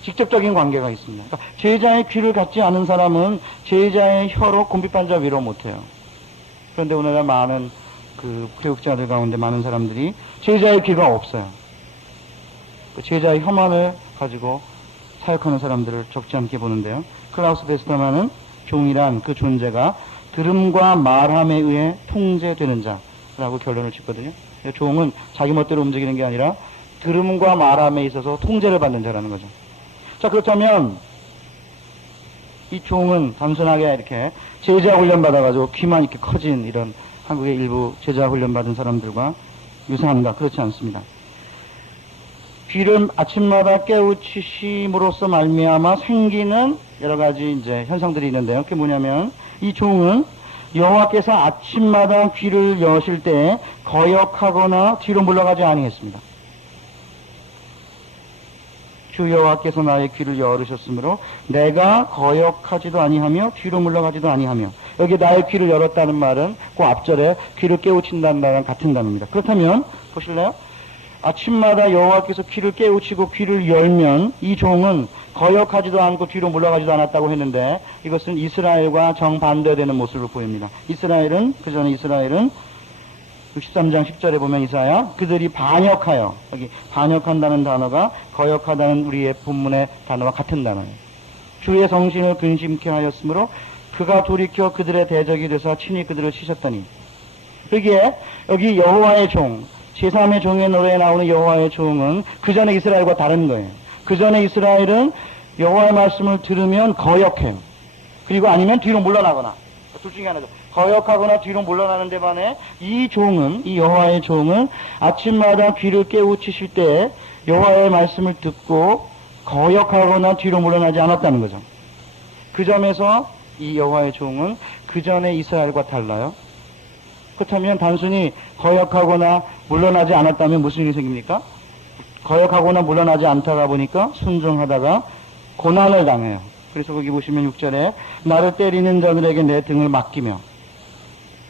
직접적인 관계가 있습니다. 그러니까 제자의 귀를 갖지 않은 사람은 제자의 혀로 곰핍한 자 위로 못해요. 그런데 오늘날 많은 그 교육자들 가운데 많은 사람들이 제자의 귀가 없어요. 그 제자의 혀만을 가지고 사역하는 사람들을 적지 않게 보는데요. 클라우스 베스터만은 종이란 그 존재가 들음과 말함에 의해 통제되는 자라고 결론을 짓거든요. 종은 자기 멋대로 움직이는 게 아니라 들음과 말함에 있어서 통제를 받는 자라는 거죠. 자, 그렇다면 이 종은 단순하게 이렇게 제자 훈련 받아가지고 귀만 이렇게 커진 이런 한국의 일부 제자 훈련 받은 사람들과 유사한가? 그렇지 않습니다. 귀를 아침마다 깨우치심으로써 말미암아 생기는 여러 가지 이제 현상들이 있는데요. 그게 뭐냐면 이 종은 여호와께서 아침마다 귀를 여실 때 거역하거나 뒤로 물러가지 아니했습니다. 주 여호와께서 나의 귀를 열으셨으므로 내가 거역하지도 아니하며 뒤로 물러가지도 아니하며, 여기 나의 귀를 열었다는 말은 그 앞절에 귀를 깨우친다는 말랑 같은 단어입니다. 그렇다면 보실래요? 아침마다 여호와께서 귀를 깨우치고 귀를 열면 이 종은 거역하지도 않고 뒤로 물러가지도 않았다고 했는데, 이것은 이스라엘과 정반대되는 모습을 보입니다. 이스라엘은, 그 전에 이스라엘은 63장 10절에 보면 이사야, 그들이 반역하여, 여기 반역한다는 단어가 거역하다는 우리의 본문의 단어와 같은 단어예요. 주의 성신을 근심케 하였으므로 그가 돌이켜 그들의 대적이 되사 친히 그들을 치셨더니, 여기에 여기 여호와의 종, 제3의 종의 노래에 나오는 여호와의 종은 그 전에 이스라엘과 다른 거예요. 그 전에 이스라엘은 여호와의 말씀을 들으면 거역해요. 그리고 아니면 뒤로 물러나거나, 둘 중에 하나죠. 거역하거나 뒤로 물러나는 데 반해 이 종은, 이 여호와의 종은 아침마다 귀를 깨우치실 때 여호와의 말씀을 듣고 거역하거나 뒤로 물러나지 않았다는 거죠. 그 점에서 이 여호와의 종은 그 전에 이스라엘과 달라요. 그렇다면 단순히 거역하거나 물러나지 않았다면 무슨 일이 생깁니까? 거역하거나 물러나지 않다가 보니까 순종하다가 고난을 당해요. 그래서 거기 보시면 6절에 나를 때리는 자들에게 내 등을 맡기며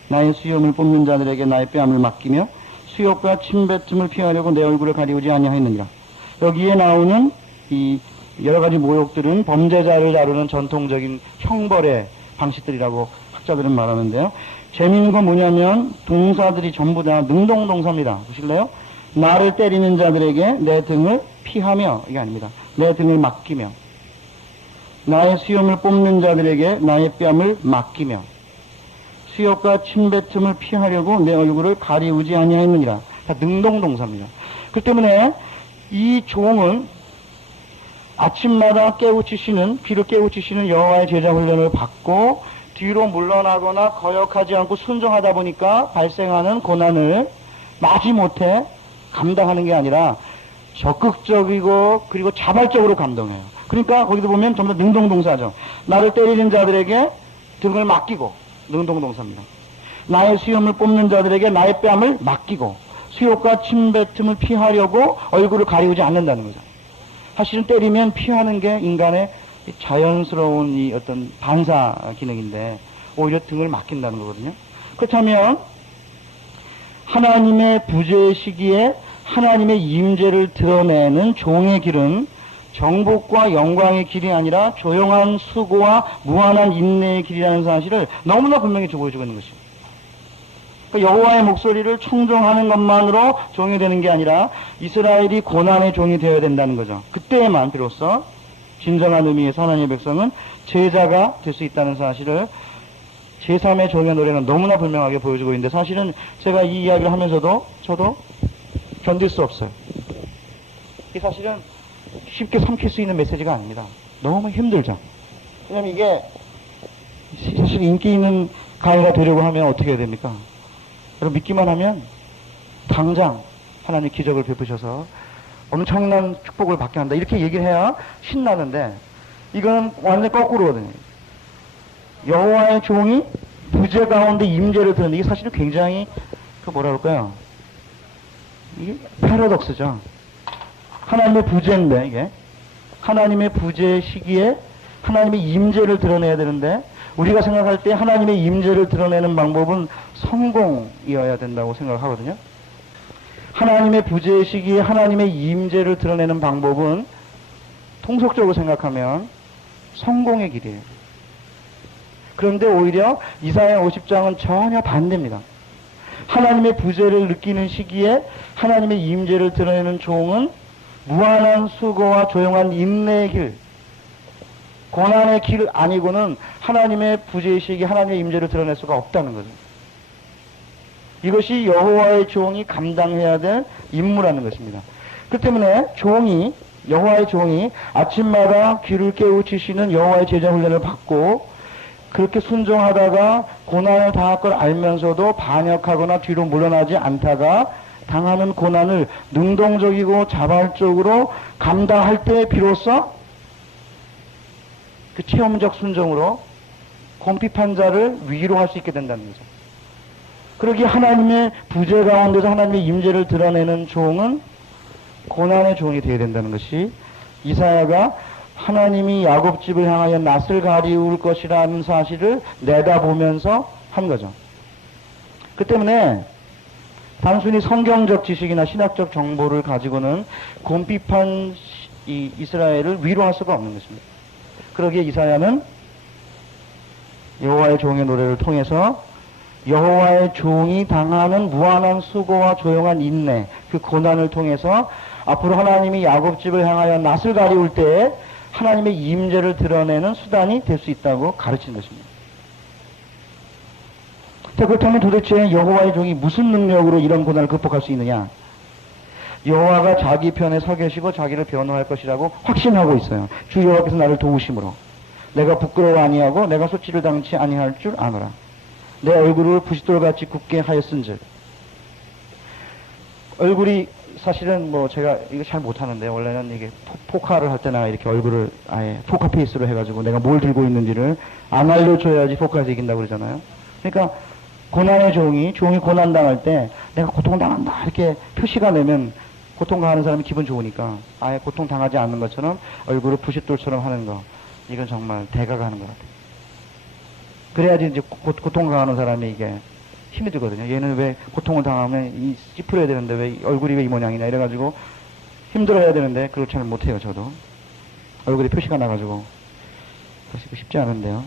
나의 수염을 뽑는 자들에게 나의 뺨을 맡기며 수욕과 침뱉음을 피하려고 내 얼굴을 가리우지 아니하였느니라. 여기에 나오는 이 여러 가지 모욕들은 범죄자를 다루는 전통적인 형벌의 방식들이라고 학자들은 말하는데요. 재미있는 건 뭐냐면 동사들이 전부 다 능동동사입니다. 보실래요? 나를 때리는 자들에게 내 등을 피하며, 이게 아닙니다. 내 등을 맡기며, 나의 수염을 뽑는 자들에게 나의 뺨을 맡기며, 수욕과 침뱉음을 피하려고 내 얼굴을 가리우지 아니하였느니라. 다 능동동사입니다. 그 때문에 이 종은 아침마다 깨우치시는, 귀를 깨우치시는 여호와의 제자 훈련을 받고 뒤로 물러나거나 거역하지 않고 순종하다 보니까 발생하는 고난을 마지못해 감당하는 게 아니라 적극적이고 그리고 자발적으로 감당해요. 그러니까 거기도 보면 전부 다 능동동사죠. 나를 때리는 자들에게 등을 맡기고, 능동동사입니다. 나의 수염을 뽑는 자들에게 나의 뺨을 맡기고, 수욕과 침뱉음을 피하려고 얼굴을 가리우지 않는다는 거죠. 사실은 때리면 피하는 게 인간의 자연스러운 이 어떤 반사 기능인데 오히려 등을 맡긴다는 거거든요. 그렇다면 하나님의 부재의 시기에 하나님의 임재를 드러내는 종의 길은 정복과 영광의 길이 아니라 조용한 수고와 무한한 인내의 길이라는 사실을 너무나 분명히 보여주고 있는 것입니다. 그러니까 여호와의 목소리를 충종하는 것만으로 종이 되는 게 아니라 이스라엘이 고난의 종이 되어야 된다는 거죠. 그때에만 비로소 진정한 의미에서 하나님의 백성은 제자가 될 수 있다는 사실을 제3의 종의 노래는 너무나 분명하게 보여주고 있는데, 사실은 제가 이 이야기를 하면서도 저도 견딜 수 없어요. 이 사실은 쉽게 삼킬 수 있는 메시지가 아닙니다. 너무 힘들죠. 왜냐면 이게 사실 인기 있는 강의가 되려고 하면 어떻게 해야 됩니까? 여러분 믿기만 하면 당장 하나님 기적을 베푸셔서 엄청난 축복을 받게 한다, 이렇게 얘기를 해야 신나는데 이건 완전 거꾸로거든요. 여호와의 종이 부재 가운데 임재를 드는데 이게 사실은 굉장히 뭐라 그럴까요? 이게 패러독스죠. 하나님의 부재인데, 이게 하나님의 부재 시기에 하나님의 임재를 드러내야 되는데 우리가 생각할 때 하나님의 임재를 드러내는 방법은 성공이어야 된다고 생각하거든요. 하나님의 부재의 시기에 하나님의 임재를 드러내는 방법은 통속적으로 생각하면 성공의 길이에요. 그런데 오히려 이사야 50장은 전혀 반대입니다. 하나님의 부재를 느끼는 시기에 하나님의 임재를 드러내는 종은 무한한 수고와 조용한 인내의 길, 고난의 길 아니고는 하나님의 부재의 시기에 하나님의 임재를 드러낼 수가 없다는 거죠. 이것이 여호와의 종이 감당해야 될 임무라는 것입니다. 그 때문에 여호와의 종이 아침마다 귀를 깨우치시는 여호와의 제자 훈련을 받고 그렇게 순종하다가 고난을 당할 걸 알면서도 반역하거나 뒤로 물러나지 않다가 당하는 고난을 능동적이고 자발적으로 감당할 때 비로소 그 체험적 순종으로 궁핍한 자를 위로할 수 있게 된다는 거죠. 그러기에 하나님의 부재 가운데서 하나님의 임재를 드러내는 종은 고난의 종이 되어야 된다는 것이 이사야가 하나님이 야곱 집을 향하여 낯을 가리울 것이라는 사실을 내다보면서 한 거죠. 그 때문에 단순히 성경적 지식이나 신학적 정보를 가지고는 궁핍한 이 이스라엘을 위로할 수가 없는 것입니다. 그러기에 이사야는 여호와의 종의 노래를 통해서 여호와의 종이 당하는 무한한 수고와 조용한 인내, 그 고난을 통해서 앞으로 하나님이 야곱 집을 향하여 낯을 가리울 때에 하나님의 임재를 드러내는 수단이 될 수 있다고 가르친 것입니다. 자, 그렇다면 도대체 여호와의 종이 무슨 능력으로 이런 고난을 극복할 수 있느냐? 여호와가 자기 편에 서 계시고 자기를 변호할 것이라고 확신하고 있어요. 주 여호와께서 나를 도우심으로 내가 부끄러워 아니하고 내가 소치를 당치 아니할 줄 아노라. 내 얼굴을 부싯돌같이 굳게 하였은즉. 얼굴이 사실은 뭐 제가 이거 잘 못하는데 원래는 이게 포카를 할 때나 이렇게 얼굴을 아예 포카 페이스로 해가지고 내가 뭘 들고 있는지를 안 알려줘야지 포카에서 이긴다고 그러잖아요. 그러니까 고난의 종이 고난당할 때 내가 고통당한다 이렇게 표시가 되면 고통당하는 사람이 기분 좋으니까 아예 고통당하지 않는 것처럼 얼굴을 부싯돌처럼 하는 거, 이건 정말 대가가 하는 것 같아요. 그래야지 이제 고통당하는 사람이 이게 힘이 들거든요. 얘는 왜 고통을 당하면 찌푸려야 되는데 왜 얼굴이 왜 이 모양이냐 이래가지고 힘들어야 되는데 그걸 잘 못해요. 저도 얼굴에 표시가 나가지고 그러시고 쉽지 않은데요.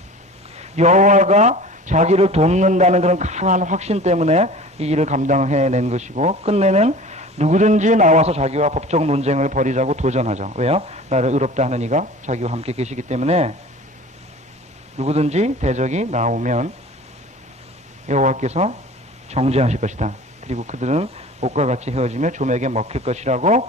여호와가 자기를 돕는다는 그런 강한 확신 때문에 이 일을 감당해낸 것이고, 끝내는 누구든지 나와서 자기와 법적 논쟁을 벌이자고 도전하죠. 왜요? 나를 의롭다 하는 이가 자기와 함께 계시기 때문에 누구든지 대적이 나오면 여호와께서 정죄하실 것이다. 그리고 그들은 옷과 같이 헤어지며 좀에게 먹힐 것이라고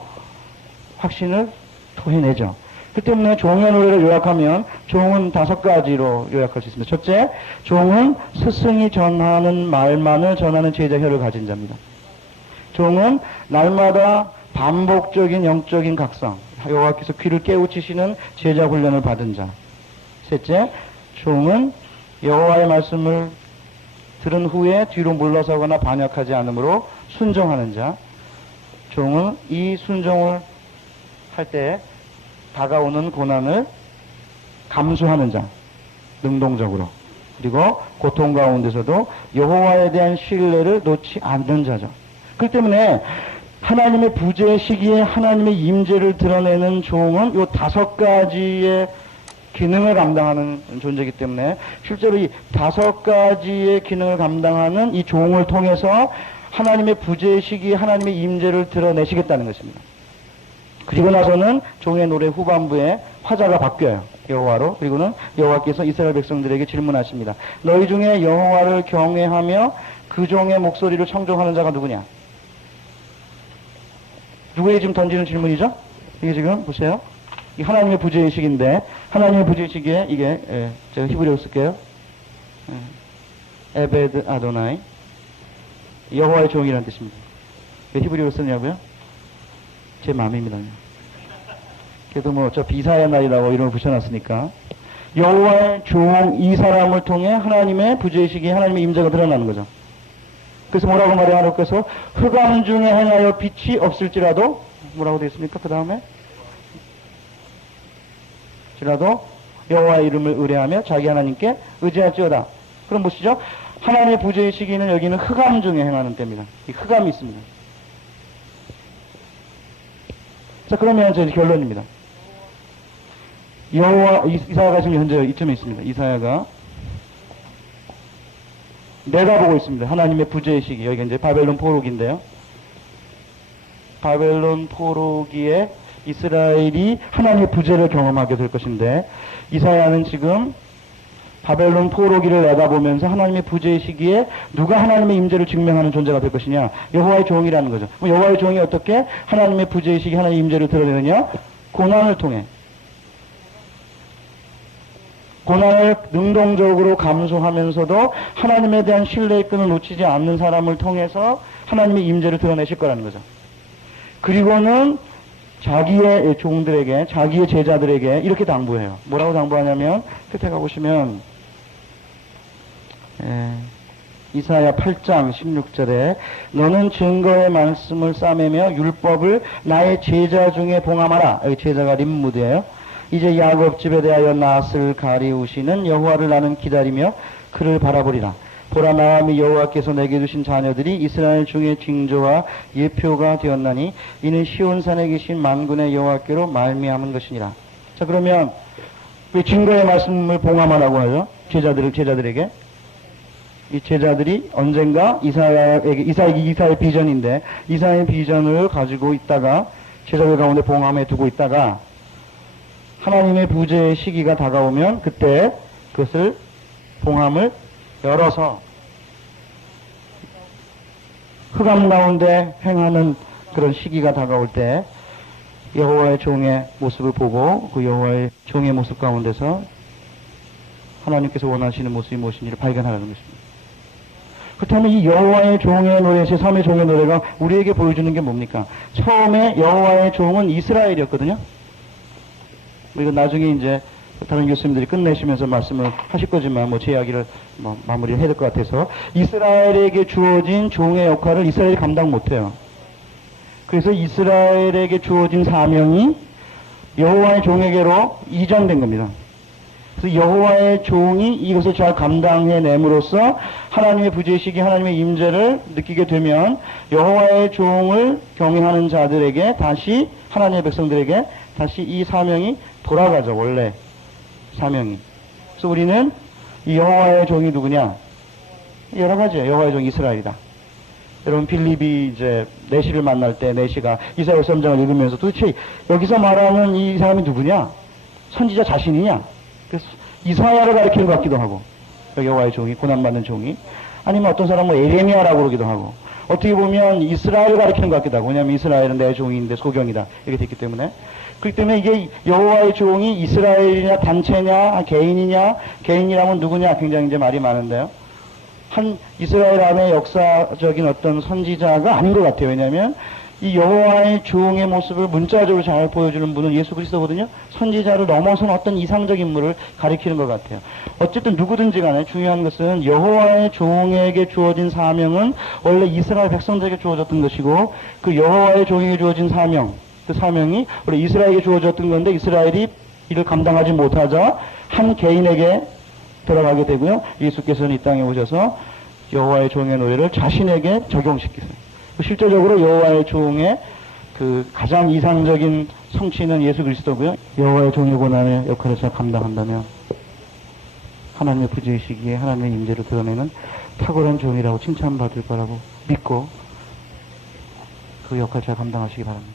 확신을 토해내죠. 그 때문에 종의 노래를 요약하면 종은 5가지로 요약할 수 있습니다. 첫째, 종은 스승이 전하는 말만을 전하는 제자 혀를 가진 자입니다. 종은 날마다 반복적인 영적인 각성, 여호와께서 귀를 깨우치시는 제자 훈련을 받은 자. 셋째, 종은 여호와의 말씀을 들은 후에 뒤로 물러서거나 반역하지 않으므로 순종하는 자. 종은 이 순종을 할 때 다가오는 고난을 감수하는 자, 능동적으로. 그리고 고통 가운데서도 여호와에 대한 신뢰를 놓지 않는 자죠. 그렇기 때문에 하나님의 부재 시기에 하나님의 임재를 드러내는 종은 이 5가지의 기능을 감당하는 존재이기 때문에 실제로 이 5가지의 기능을 감당하는 이 종을 통해서 하나님의 부재 시기에 하나님의 임재를 드러내시겠다는 것입니다. 그리고 나서는 종의 노래 후반부에 화자가 바뀌어요. 여호와로. 그리고는 여호와께서 이스라엘 백성들에게 질문하십니다. 너희 중에 여호와를 경외하며 그 종의 목소리를 청종하는 자가 누구냐? 누구에게 지금 던지는 질문이죠? 이게 지금 보세요. 이 하나님의 부재의식인데, 하나님의 부재의식에 이게 제가 히브리어로 쓸게요. 에베드 아도나이, 여호와의 종이라는 뜻입니다. 왜 히브리어로 쓰냐고요? 제 마음입니다. 그래도 뭐 저 비사의 날이라고 이름을 붙여놨으니까 여호와의 종 이 사람을 통해 하나님의 부재의식이 하나님의 임재가 드러나는 거죠. 그래서 뭐라고 말해요? 하나님께서 흑암 중에 행하여 빛이 없을지라도 뭐라고 되어 있습니까? 그 다음에 지라도 여호와의 이름을 의뢰하며 자기 하나님께 의지할지어다. 그럼 무엇이죠? 하나님의 부재의식이는 여기는 흑암 중에 행하는 때입니다. 이 흑암이 있습니다. 자, 그러면 제 결론입니다. 이사야가 지금 현재 이쯤에 있습니다. 이사야가 내다보고 있습니다. 하나님의 부재의식이. 여기가 이제 바벨론 포로기인데요. 바벨론 포로기에 이스라엘이 하나님의 부재를 경험하게 될 것인데, 이사야는 지금 바벨론 포로기를 내다보면서 하나님의 부재의 시기에 누가 하나님의 임재를 증명하는 존재가 될 것이냐? 여호와의 종이라는 거죠. 여호와의 종이 어떻게 하나님의 부재의 시기에 하나님의 임재를 드러내느냐? 고난을 통해. 고난을 능동적으로 감수하면서도 하나님에 대한 신뢰의 끈을 놓치지 않는 사람을 통해서 하나님의 임재를 드러내실 거라는 거죠. 그리고는 자기의 종들에게, 자기의 제자들에게 이렇게 당부해요. 뭐라고 당부하냐면 끝에 가보시면 이사야 8장 16절에 너는 증거의 말씀을 싸매며 율법을 나의 제자 중에 봉함하라. 여기 제자가 림무드예요. 이제 야곱 집에 대하여 낫을 가리우시는 여호와를 나는 기다리며 그를 바라보리라. 보라 마음이 여호와께서 내게 주신 자녀들이 이스라엘 중에 징조와 예표가 되었나니 이는 시온산에 계신 만군의 여호와께로 말미암은 것이니라. 자, 그러면 왜 증거의 말씀을 봉함하라고 하죠? 제자들에게. 이 제자들이 언젠가 이사의 비전인데 이사의 비전을 가지고 있다가 제자들 가운데 봉함해 두고 있다가 하나님의 부재의 시기가 다가오면 그때 그것을 봉함을 열어서 흑암 가운데 행하는 그런 시기가 다가올 때 여호와의 종의 모습을 보고 그 여호와의 종의 모습 가운데서 하나님께서 원하시는 모습이 무엇인지를 발견하라는 것입니다. 그렇다면 이 여호와의 종의 노래, 제3의 종의 노래가 우리에게 보여주는 게 뭡니까? 처음에 여호와의 종은 이스라엘이었거든요. 이거 나중에 이제 다른 교수님들이 끝내시면서 말씀을 하실 거지만 제 이야기를 마무리를 해야 될 것 같아서 이스라엘에게 주어진 종의 역할을 이스라엘이 감당 못해요. 그래서 이스라엘에게 주어진 사명이 여호와의 종에게로 이전된 겁니다. 그래서 여호와의 종이 이것을 잘 감당해냄으로써 하나님의 부재시기 하나님의 임재를 느끼게 되면 여호와의 종을 경외하는 자들에게 다시 하나님의 백성들에게 다시 이 사명이 돌아가죠. 원래 사명이. 그래서 우리는 이 여호와의 종이 누구냐? 여러 가지예요. 여호와의 종이 이스라엘이다. 여러분 빌립이 이제 내시를 만날 때 내시가 이사야 선장을 읽으면서 도대체 여기서 말하는 이 사람이 누구냐? 선지자 자신이냐? 그래서 이사야를 가리키는 것 같기도 하고 여호와의 종이 고난받는 종이 아니면 어떤 사람은 에레미야라고 그러기도 하고 어떻게 보면 이스라엘을 가리키는 것 같기도 하고 왜냐하면 이스라엘은 내 종인데 소경이다 이렇게 됐기 때문에 그렇기 때문에 이게 여호와의 종이 이스라엘이냐 단체냐 개인이라면 누구냐 굉장히 이제 말이 많은데요. 한 이스라엘 안에 역사적인 어떤 선지자가 아닌 것 같아요. 왜냐하면 이 여호와의 종의 모습을 문자적으로 잘 보여주는 분은 예수 그리스도거든요. 선지자를 넘어서는 어떤 이상적인 인물을 가리키는 것 같아요. 어쨌든 누구든지 간에 중요한 것은 여호와의 종에게 주어진 사명은 원래 이스라엘 백성들에게 주어졌던 것이고 그 여호와의 종에게 주어진 사명, 그 사명이 원래 이스라엘에게 주어졌던 건데 이스라엘이 이를 감당하지 못하자 한 개인에게 들어가게 되고요. 예수께서는 이 땅에 오셔서 여호와의 종의 노래를 자신에게 적용시키세요. 실제적으로 여호와의 종의 그 가장 이상적인 성취는 예수 그리스도고요. 여호와의 종의 고난의 역할을 잘 감당한다면 하나님의 부재의 시기에 하나님의 임재를 드러내는 탁월한 종이라고 칭찬받을 거라고 믿고 그 역할을 잘 감당하시기 바랍니다.